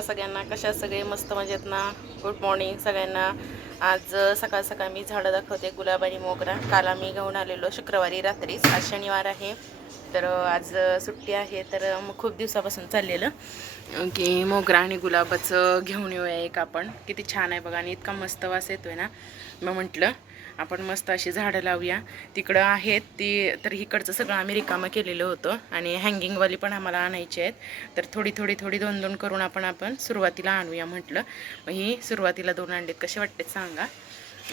नमस्कार सगळ्यांना कशा सगळे मस्त मजेत ना? गुड मॉर्निंग सगळ्यांना. आज सकाळ सकाळ मी झाडं दाखवते गुलाब आणि मोगरा. काल आम्ही घेऊन आलेलो शुक्रवारी रात्रीच आज शनिवार आहे. तर आज सुट्टी आहे तर मग खूप दिवसापासून चाललेलं. की मोगरा आणि गुलाबाचं घेऊन येऊया एक आपण. किती छान आहे बघा आणि इतका मस्त वास येतोय ना? मग म्हटलं आपण मस्त अशी झाडं लावूया. तिकडं आहेत ती तर इकडचं सगळं आम्ही रिकामं केलेलं होतं आणि हँगिंगवाली पण आम्हाला आणायची आहेत. तर थोडी थोडी थोडी दोन दोन करून आपण आपण सुरुवातीला आणूया म्हटलं. मग ही सुरुवातीला दोन आणलेत. कसे वाटते सांगा.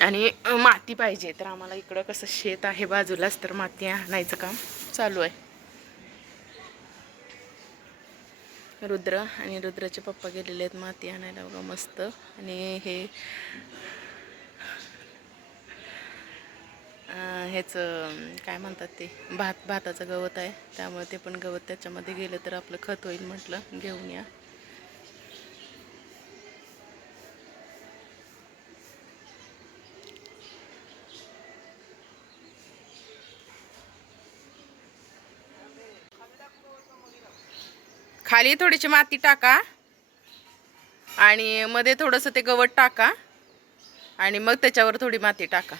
आणि माती पाहिजे. तर आम्हाला इकडं कसं शेत आहे बाजूलाच तर माती आणायचं काम चालू आहे. रुद्र आणि रुद्राचे पप्पा गेलेले आहेत माती आणायला. बघा मस्त. आणि हे ह्याचं काय म्हणतात ते भात भाताचं गवत आहे. त्यामुळे ते पण गवत त्याच्यामध्ये गेलं तर आपलं खत होईल म्हटलं. घेऊन या. खाली थोडीशी माती टाका आणि मध्ये थोडंसं ते गवत टाका आणि मग त्याच्यावर थोडी माती टाका.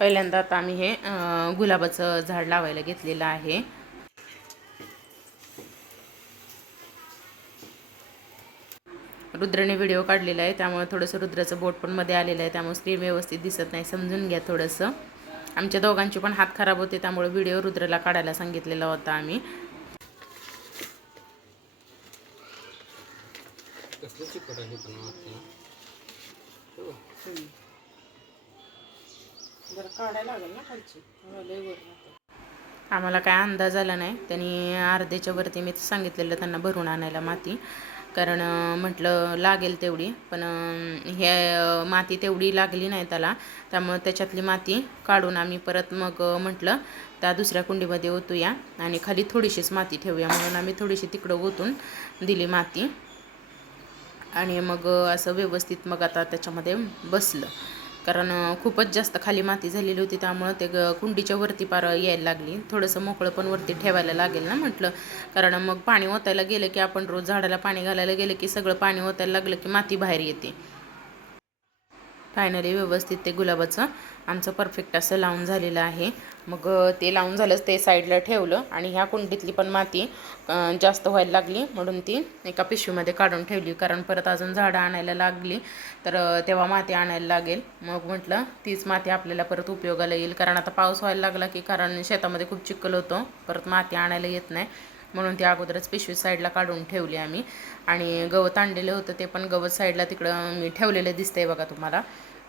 पहिल्यांदा आता आम्ही हे गुलाबाचं झाड लावायला घेतलेलं आहे. रुद्रने व्हिडिओ काढलेला आहे त्यामुळे थोडंसं रुद्राचं बोट पण मध्ये आलेलं आहे त्यामुळे स्क्रीन व्यवस्थित दिसत नाही. समजून घ्या थोडंसं. आमच्या दोघांचे पण हात खराब होते त्यामुळे व्हिडिओ रुद्रला काढायला सांगितलेला होता आम्ही. कसलं चिकट आहे ना आम्हाला काय अंदाज आला नाही. त्यांनी अर्ध्याच्या वरती मी सांगितलेलं त्यांना भरून आणायला माती. कारण म्हटलं लागेल तेवढी. पण हे माती तेवढी लागली नाही त्याला. त्यामुळं त्याच्यातली माती काढून आम्ही परत मग म्हटलं त्या दुसऱ्या कुंडीमध्ये ओतूया. आणि खाली थोडीशीच माती ठेवूया. म्हणून आम्ही थोडीशी तिकडं ओतून दिली माती. आणि मग असं व्यवस्थित मग आता त्याच्यामध्ये बसलं. कारण खूपच जास्त खाली माती झालेली होती त्यामुळं ते ग कुंडीच्या वरती पार यायला लागली. थोडंसं मोकळं पण वरती ठेवायला लागेल ना म्हटलं. कारण मग पाणी ओतायला गेलं की आपण रोज झाडाला पाणी घालायला गेलं की सगळं पाणी ओतायला लागलं की माती बाहेर येते. फायनली व्यवस्थित ते गुलाबाचं आमचं परफेक्ट असं लावून झालेलं आहे. मग ते लावून झालंच ते साईडला ठेवलं आणि ह्या कुंडीतली पण माती जास्त व्हायला लागली म्हणून ती एका पिशवीमध्ये काढून ठेवली. कारण परत अजून झाडं आणायला लागली. तर तेव्हा माती आणायला लागेल. मग म्हटलं तीच माती आपल्याला परत उपयोगाला येईल. कारण आता पाऊस व्हायला लागला की कारण शेतामध्ये खूप चिखल होतो. परत माती आणायला येत नाही. म्हणून ती अगोदरच पिशवी साईडला काढून ठेवली आम्ही. आणि गवत आणलेलं होतं ते पण गवत साईडला तिकडं मी ठेवलेलं दिसतंय बघा तुम्हाला.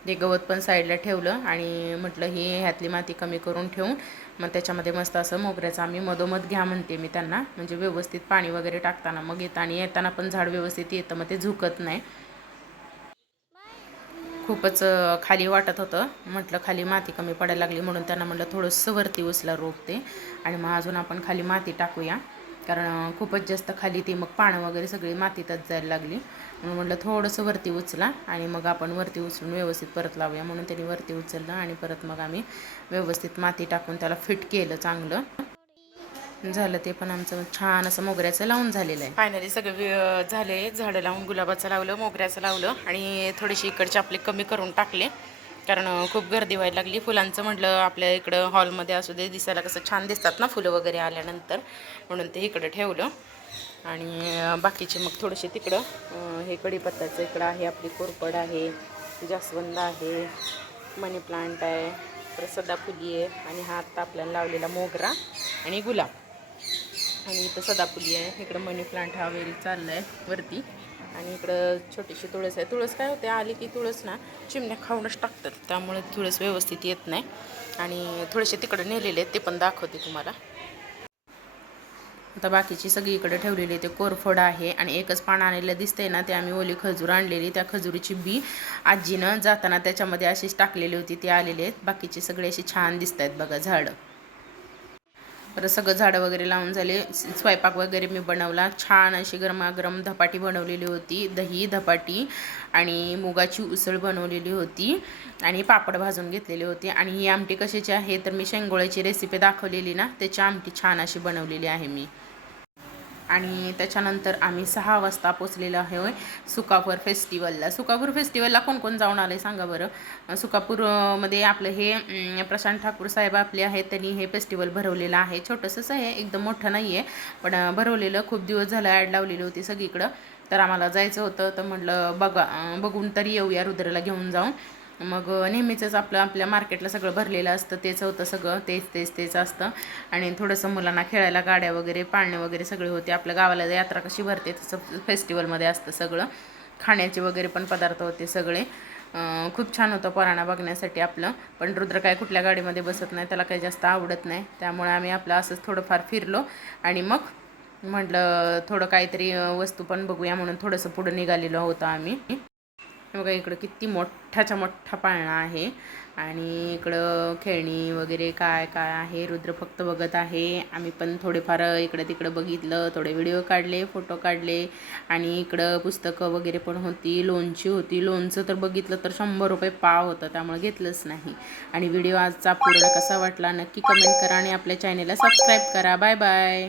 ते गवत पण साईडला ठेवलं आणि म्हटलं ही ह्यातली माती कमी करून ठेवून मग त्याच्यामध्ये मस्त असं मोगऱ्याचं आम्ही मधोमध घ्या म्हणते मी त्यांना. म्हणजे व्यवस्थित पाणी वगैरे टाकताना मग येताना येताना पण झाड व्यवस्थित येतं मग ते झुकत नाही. खूपच खाली वाटत होतं. म्हटलं खाली माती कमी पडायला लागली म्हणून त्यांना म्हटलं थोडंसं वरती उचला रोपते आणि मग अजून आपण खाली माती टाकूया. कारण खूपच जास्त खाली ती मग पानं वगैरे सगळी मातीतच जायला लागली. म्हणून म्हटलं थोडंसं वरती उचला आणि मग आपण वरती उचलून व्यवस्थित परत लावूया. म्हणून त्यांनी वरती उचललं आणि परत मग आम्ही व्यवस्थित माती टाकून त्याला फिट केलं चांगलं. झालं ते पण आमचं छान असं मोगऱ्याचं लावून झालेलं आहे. फायनली सगळं झाले. झाडं लावून गुलाबाचं लावलं मोगऱ्याचं लावलं आणि थोडीशी इकडचे आपले कमी करून टाकले. कारण खूप गर्दी व्हायला लागली. फुलांचं म्हटलं आपल्या इकडं हॉलमध्ये असू दे दिसायला कसं छान दिसतात ना फुलं वगैरे आल्यानंतर. म्हणून ते इकडं ठेवलं. आणि बाकीचे मग थोडेसे तिकडं हे कढीपत्ताचं इकडं आहे आपली कोरपड आहे जास्वंद आहे मनी प्लांट आहे परत सदाफुली आहे आणि हा आत्ता आपल्याला लावलेला मोगरा आणि गुलाब. आणि इथं सदाफुली आहे. इकडं मनी प्लांट हा वेल चालला आहे वरती. आणि इकडं छोटीशी तुळस आहे. तुळस काय होते? आली की तुळस ना चिमण्या खाऊनच टाकतात. त्यामुळे तुळस व्यवस्थित येत नाही. आणि थोडेसे तिकडं नेलेले आहेत. ते पण दाखवते तुम्हाला. आता बाकीची सगळी इकडे ठेवलेली ते कोरफड आहे आणि एकच पान आणलेलं दिसतंय ना ते आम्ही ओली खजूर आणलेली. त्या खजुरीची बी आजीनं जाताना त्याच्यामध्ये अशीच टाकलेली होती. ती आलेली आहेत. बाकीचे सगळे असे छान दिसत आहेत बघा झाडं. परत सगळं झाडं वगैरे लावून झाले. स्वयंपाक वगैरे मी बनवला. छान अशी गरमागरम धपाटी बनवलेली होती. दही धपाटी आणि मुगाची उसळ बनवलेली होती आणि पापड भाजून घेतलेली होती. आणि ही आमटी कशाची आहे? तर मी शेंगोळ्याची रेसिपी दाखवलेली ना त्याची आमटी छान अशी बनवलेली आहे मी. आणि त्याच्यानंतर आम्ही सहा वाजता पोचलेलो आहे सुकापूर फेस्टिवलला. सुकापूर फेस्टिवलला कोण कोण जाऊन आहे सांगा बरं? सुकापूरमध्ये आपलं हे प्रशांत ठाकूर साहेब आपले आहेत त्यांनी हे फेस्टिवल भरवलेलं आहे. छोटंसंच आहे एकदम मोठं नाही आहे पण भरवलेलं खूप दिवस झालं ॲड लावलेली होती सगळीकडं. तर आम्हाला जायचं होतं तर म्हटलं बघा बघून तरी येऊया रुद्रला घेऊन जाऊन. मग नेहमीचंच आपलं आपल्या मार्केटला सगळं भरलेलं असतं. तेच होतं सगळं. तेच तेच तेच असतं. आणि थोडंसं मुलांना खेळायला गाड्या वगैरे पाळणे वगैरे सगळे होते. आपल्या गावाला यात्रा कशी भरते तसं फेस्टिवलमध्ये असतं सगळं. खाण्याचे वगैरे पण पदार्थ होते सगळे. खूप छान होतं पराणा बघण्यासाठी आपलं. पण रुद्र काय कुठल्या गाडीमध्ये बसत नाही त्याला काही जास्त आवडत नाही. त्यामुळे आम्ही आपलं असंच थोडंफार फिरलो. आणि मग म्हटलं थोडं काहीतरी वस्तू पण बघूया म्हणून थोडंसं पुढं निघालेलो होतो आम्ही. हे बघा इकडं किती मोठ्याचा मोठा पाळणा आहे. आणि इकडं खेळणी वगैरे काय काय आहे रुद्र फक्त बघत आहे. आम्ही पण थोडेफार इकडं तिकडं बघितलं थोडे व्हिडिओ काढले फोटो काढले. आणि इकडं पुस्तकं वगैरे पण होती लोणची होती. लोणचं तर बघितलं तर शंभर रुपये पाव होतं त्यामुळे घेतलंच नाही. आणि व्हिडिओ आजचा पूर्ण कसा वाटला नक्की कमेंट करा आणि आपल्या चॅनेलला सबस्क्राईब करा. Bye bye